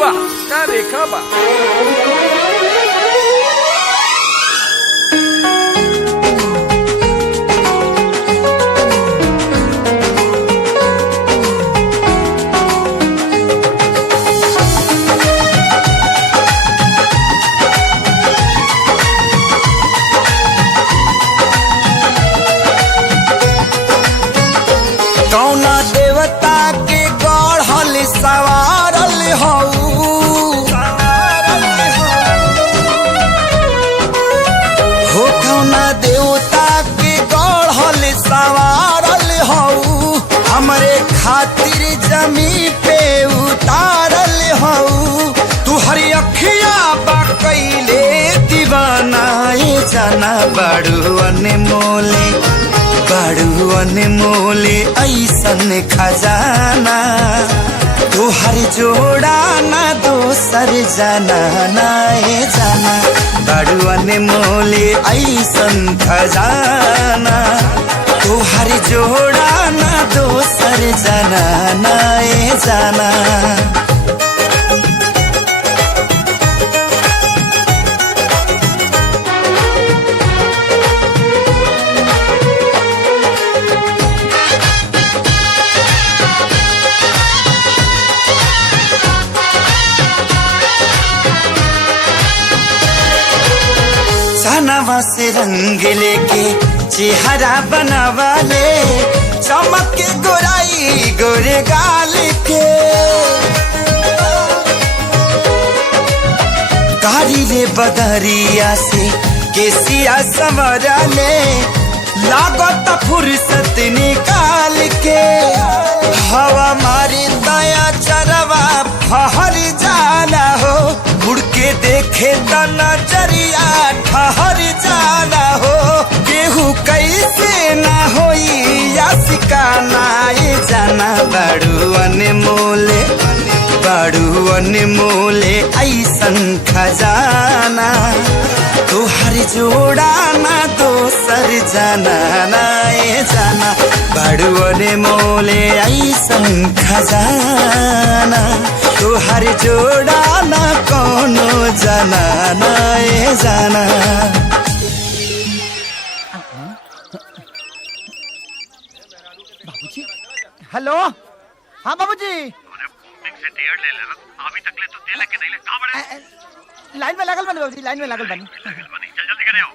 वाह क्या देखा बा। कौना देवता के गढ़ल सवारल हऊ हो कौना देवता के गढ़ल सवारल हऊ हमरे खातिर जमी पे उतारल हऊ तू हरी अखिया बा कैले दीवानाए जाना बड़ू अनमोले बड़ू अनमोले ऐसन खजाना तोहर जोड़ा ना दोसर जाना नाए जाना बड़ू अनमोले ऐसन खजाना तोहर जोड़ा ना दोसर जाना नाए जाना। चनवा से रंग लेके चेहरा बनावाले चमक के गोराई गोरे गाल के कारी रे बदरिया से केसिया संवरा ले लागत फुर्सत निकाल के हवा मारी दया चरवा फहर जाना हो मुड़ के देखे त नजरिया ठहर जाना हो केहू कैसे ना होई या सिकाना ये जाना बड़ू अनमोले ऐसन खजाना तोहर जोड़ा ना दोसर जाना नाए जाना बड़ू अनमोले ऐसन खजाना तोहर जोड़ा ना कोनो जाना नाए जाना। बाबूजी हेलो हाँ बाबूजी से टेयर ले लेना अभी तक ले तो तेल के नहीं ले कहां बड़े लाइन में लागल बनी बाबूजी लाइन में लागल बनी चल जल्दी करे हो।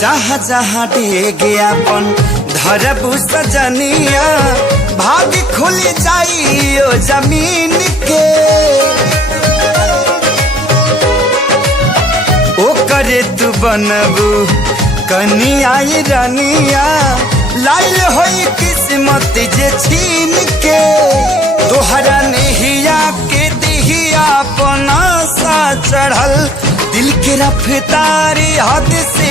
जहाँ जहाँ डेगे अपन धरबू सजनिया भाग खुल जाइयो जमीन के ओ करे तू बनबू कनिया रनिया लाल होई किस्मत जे छीन के तोहरा नहिया के दिहिया अपना सा चढ़ल दिल के रफ्तारी हद से